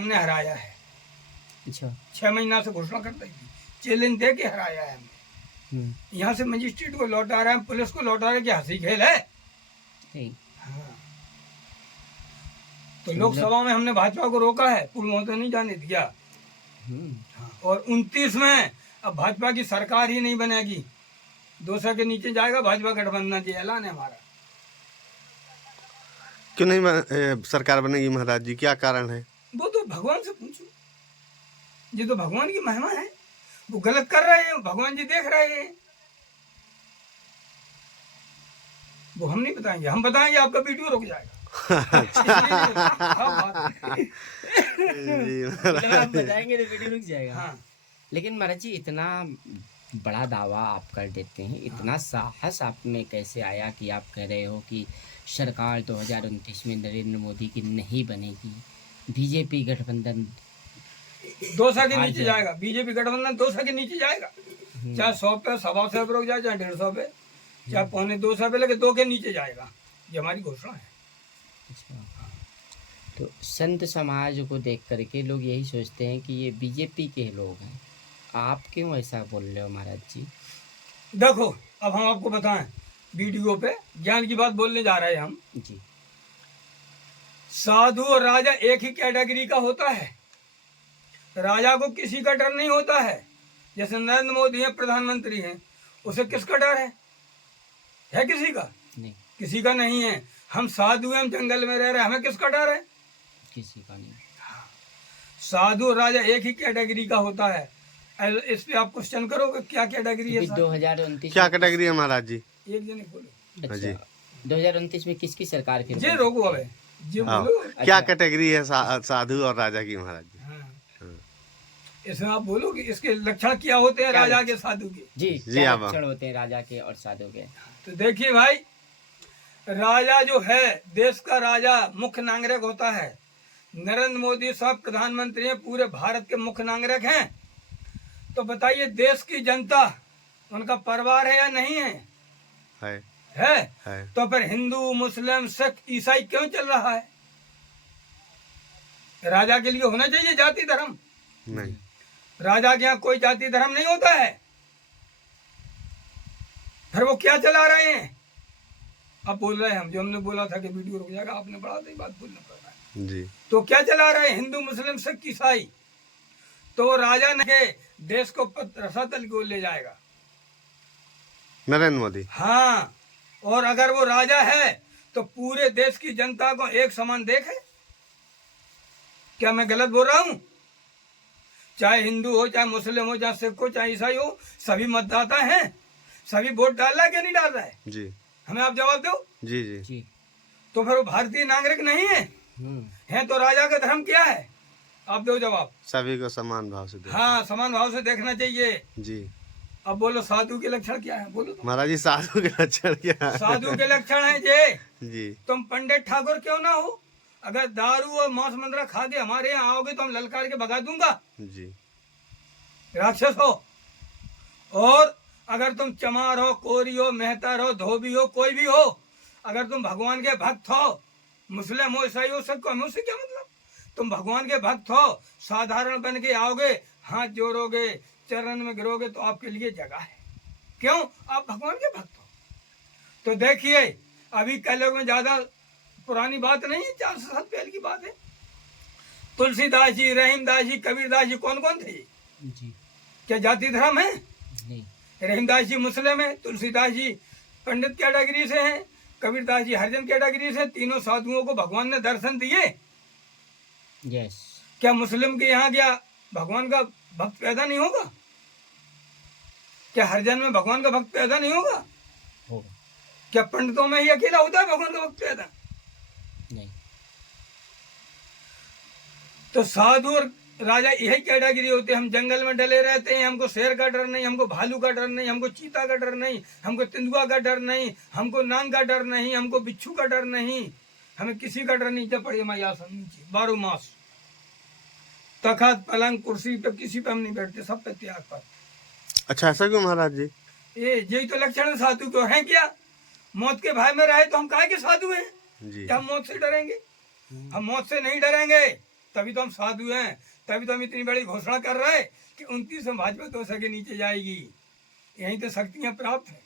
हमने हराया है। अच्छा। 6 महीना से घोषणा करता ही थी, चैलेंज दे के हराया है हमने। यहाँ से मजिस्ट्रेट को लौटा रहा है, पुलिस को लौटा रहा है, क्या हंसी खेल है? नहीं। हाँ। तो लोकसभा में हमने भाजपा को रोका है, पूर्व तो नहीं जाने दिया। हाँ। और 29 में अब भाजपा की सरकार ही नहीं बनेगी, 200 के नीचे जाएगा भाजपा गठबंधन, जी ऐलान है हमारा। क्यों नहीं सरकार बनेगी महाराज जी, क्या कारण है? वो तो भगवान से पूछो, ये तो भगवान की महिमा है। वो गलत कर रहे हैं, भगवान जी देख रहे हैं, वो हम नहीं बताएंगे, हम बताएंगे आपका वीडियो रुक जाएगा। आप बताएंगे तो वीडियो रुक जाएगा। हाँ। लेकिन महाराज जी इतना बड़ा दावा आप कर देते हैं, इतना साहस आप में कैसे आया कि आप कह रहे हो कि सरकार 2029 में नरेंद्र मोदी की नहीं बनेगी, बीजेपी गठबंधन 200 के नीचे जाएगा, बीजेपी गठबंधन 200 के नीचे जाएगा, चाहे 100 पे 125 पे रुक जाए, चाहे 150 पे, चाहे 225 पे लगे, 2 के नीचे जाएगा, ये हमारी घोषणा है। अच्छा। तो संत समाज को देख करके लोग यही सोचते हैं कि ये बीजेपी के लोग हैं, आप क्यों ऐसा बोल रहे हो महाराज जी? देखो अब हम आपको बताएं, वीडियो पे ज्ञान की बात बोलने जा रहे हैं हम जी। साधु और राजा एक ही कैटेगरी का होता है, राजा को किसी का डर नहीं होता है। जैसे नरेंद्र मोदी है, प्रधानमंत्री हैं, उसे किसका डर है किसी का? नहीं, किसी का नहीं है। हम साधु हैं, हम जंगल में रह रहे हैं, हमें किसका डर है? किसी का नहीं। साधु और राजा एक ही कैटेगरी का होता है। इस पे आप क्वेश्चन करोगे क्या कैटेगरी है? 2029 क्या कैटेगरी है महाराज जी? एक जने बोलो। अच्छा, 2029 में किसकी सरकार फिर? जी रोको अबे, जी बोलो। क्या कैटेगरी है साधु और राजा की महाराज जी? इसमें आप बोलो कि इसके लक्षण क्या होते हैं राजा के साधु के? जी क्या लक्षण होते हैं राजा के और साधु के? तो देखिए भाई, राजा जो है देश का राजा मुख्य नागरिक होता है। नरेंद्र मोदी साहब प्रधानमंत्री हैं, पूरे भारत के मुख्य नागरिक हैं। तो बताइए देश की जनता उनका परिवार है या नहीं है? है। तो फिर हिंदू मुस्लिम सिख ईसाई क्यों चल रहा है? राजा के लिए होना चाहिए जाति धर्म? नहीं, राजा के यहाँ कोई जाति धर्म नहीं होता है। फिर वो क्या चला रहे हैं? अब बोल रहे हैं हम, जो हमने बोला था कि वीडियो रुक जाएगा, आपने बढ़ा दी, बात बोलना पड़ रहा है जी। तो क्या चला रहे हैं? हिंदू मुस्लिम सिख ईसाई। तो राजा ने देश को रसातल की ओर ले जाएगा नरेंद्र मोदी। हाँ, और अगर वो राजा है तो पूरे देश की जनता को एक समान देखे। क्या मैं गलत बोल रहा हूँ? चाहे हिंदू हो, चाहे मुस्लिम हो, चाहे सिख हो, चाहे ईसाई हो, सभी मतदाता हैं, सभी वोट डाल रहा है क्या नहीं डाल रहा है? जी। हमें आप जवाब दो। जी जी जी। तो फिर वो भारतीय नागरिक नहीं है? है तो राजा का धर्म क्या है? आप दो जवाब। सभी को समान भाव से देखो। हाँ, समान भाव से देखना चाहिए जी। अब बोलो साधु के लक्षण क्या है? बोलो तो। महाराज जी साधु के लक्षण क्या है? साधु के लक्षण है ये, जी। तुम पंडित ठाकुर क्यों ना हो, अगर दारू और मांस मंद्रा खा के हमारे यहाँ आओगे तो हम ललकार के भगा दूंगा। जी। राक्षस हो। और अगर तुम चमार हो, कोरी हो, मेहतर हो, धोबी हो, कोई भी हो, अगर तुम भगवान के भक्त हो, मुस्लिम हो, ईसाई हो, सबको हमें उससे क्या मतलब? तुम भगवान के भक्त हो, साधारण बन के आओगे, हाथ जोड़ोगे, चरण में गिरोगे तो आपके लिए जगह है। क्यों? आप भगवान के भक्त हो। तो देखिए अभी कलयुग में ज्यादा पुरानी बात नहीं है, 400 साल पहले की बात है। तुलसीदास जी, रहीमदास जी, कबीरदास जी कौन कौन थे? जी। क्या जाति धर्म है? नहीं। रहीमदास जी मुस्लिम है, तुलसीदास जी पंडित कैटेगरी से हैं, कबीरदास जी हरिजन कैटेगरी से। तीनों साधुओं को भगवान ने दर्शन दिए। यस। क्या मुस्लिम के यहाँ क्या भगवान का भक्त पैदा नहीं होगा? क्या हरिजन में भगवान का भक्त पैदा नहीं होगा? होगा। क्या पंडितों में ही अकेला होता है भगवान का भक्त पैदा? नहीं। तो साधु और राजा यही कैटेगरी होते हैं। हम जंगल में डले रहते हैं, हमको शेर का डर नहीं, हमको भालू का डर नहीं, हमको चीता का डर नहीं, हमको तेंदुआ का डर नहीं, हमको नांग का डर नहीं, हमको बिच्छू का डर नहीं, हमें किसी का डर नहीं। जब पड़ी हमारी आसन नीचे 12 मास, तखत पलंग कुर्सी पे किसी पे हम नहीं बैठते, सब पे त्याग पर। अच्छा, ऐसा क्यों महाराज जी? यही तो लक्षण है साधु को। है क्या? मौत के भय में रहे तो हम काहे के साधु हैं? जी। क्या हम मौत से डरेंगे? हम मौत से नहीं डरेंगे। तभी तो हम साधु हैं, तभी तो हम इतनी बड़ी घोषणा कर रहे हैं कि 29 में भाजपा 200 के नीचे जाएगी। यहीं तो शक्तियां प्राप्त हैं।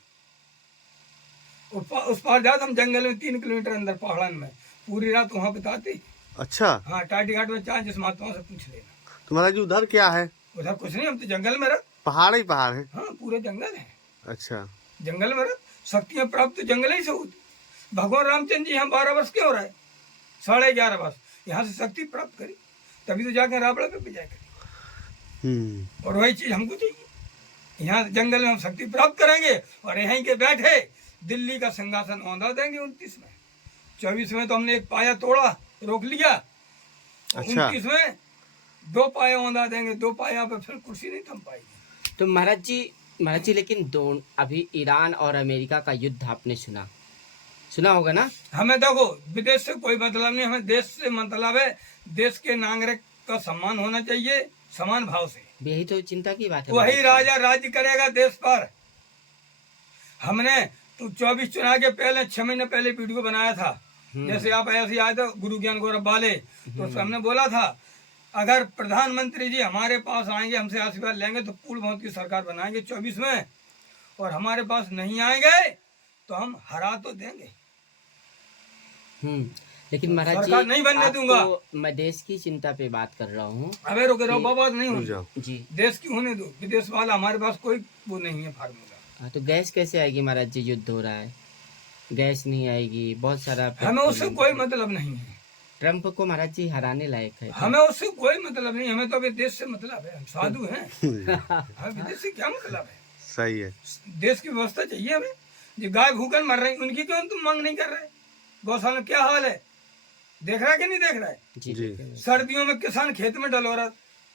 उस पार जाओ हम जंगल में 3 किलोमीटर अंदर पहाड़न में, पूरी रात वहाँ बिताते। अच्छा, हाँ, टाटी घाट में चाहे जिस महात्मा से पूछ लेना। तो महाराज जी उधर क्या है? उधर कुछ नहीं, हम तो जंगल में रह। पहाड़ ही पहाड़ है। हाँ, पूरे जंगल है। अच्छा, जंगल में रह, शक्तियां प्राप्त तो जंगल ही से होती। भगवान रामचंद्र जी हम 12 वर्ष के हो रहे, 11.5 वर्ष यहाँ से शक्ति प्राप्त करी, तभी तो जाकर रावण पे विजय करी। और वही चीज हमको चाहिए। यहाँ जंगल में हम शक्ति प्राप्त करेंगे और यहीं के बैठे दिल्ली का सिंहासन औंधा देंगे 29 में। 24 में तो हमने एक पाया तोड़ा, रोक लिया। अच्छा। 29 में 2 पाया औंधा देंगे, 2 पाया पे फिर कुर्सी नहीं थम पाएगी। तो महाराज जी लेकिन अभी ईरान और अमेरिका का युद्ध आपने सुना होगा ना? हमें देखो विदेश से कोई मतलब नहीं, हमें देश से मतलब है। देश के नागरिक का सम्मान होना चाहिए समान भाव से। यही तो चिंता की बात है। वही राजा राज्य करेगा देश पर। हमने तो 24 चुनाव के पहले 6 महीने पहले वीडियो बनाया था, जैसे आप ऐसे आए थे गुरु ज्ञान गौरव वाले, तो उसमें हमने बोला था अगर प्रधानमंत्री जी हमारे पास आएंगे, हमसे आशीर्वाद लेंगे तो पूर्ण बहुमत की सरकार बनाएंगे 24 में, और हमारे पास नहीं आएंगे तो हम हरा तो देंगे। लेकिन महाराज जी सरकार नहीं बनने दूंगा। मैं देश की चिंता पे बात कर रहा हूँ। अबे रुके रहो बाबा, नहीं हो जी, देश की होने दो। विदेश वाला हमारे पास कोई वो नहीं है फार्मूला। हाँ, तो गैस कैसे आएगी महाराज जी? युद्ध हो रहा है, गैस नहीं आएगी, बहुत सारा। हमें उससे कोई मतलब नहीं है। ट्रम्प को महाराज जी हराने लायक है। हमें उससे कोई मतलब नहीं, हमें तो अभी देश से मतलब है। हम साधु हैं, हमें विदेश से क्या मतलब है? सही है। देश की व्यवस्था चाहिए हमें। जो गाय भूखन मर रही उनकी क्यों तुम मांग नहीं कर रहे? गौशाला में क्या हाल है, देख रहा है कि नहीं देख रहा है? जी। सर्दियों में किसान खेत में डलो रहा,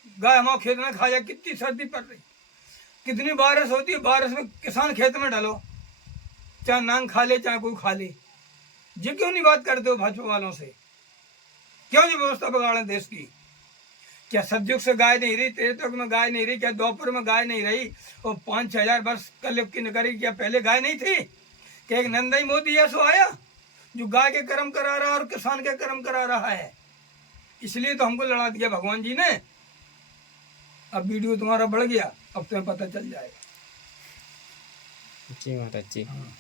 गाय हमारे खेत में खा जाए। कितनी सर्दी पड़ रही, कितनी बारिश होती है, बारिश में किसान खेत में डालो, चाहे नांग खा ले चाहे कोई खा ले। ये क्यों नहीं बात करते हो भाजपा वालों से? क्यों ये व्यवस्था बिगाड़े देश की? क्या सतयुग से गाय नहीं रही, त्रेतयुग में गाय नहीं रही, क्या द्वापर में गाय नहीं रही, और 5-6 हजार वर्ष कलयुग की नगरी क्या पहले गाय नहीं थी? क्या एक नंदाई मोदी ऐसा आया जो गाय के कर्म करा रहा है और किसान के कर्म करा रहा है? इसलिए तो हमको लड़ा दिया भगवान जी ने। अब वीडियो तुम्हारा बढ़ गया, अब तुम्हें पता चल जाएगा। जी महाराज जी। हाँ।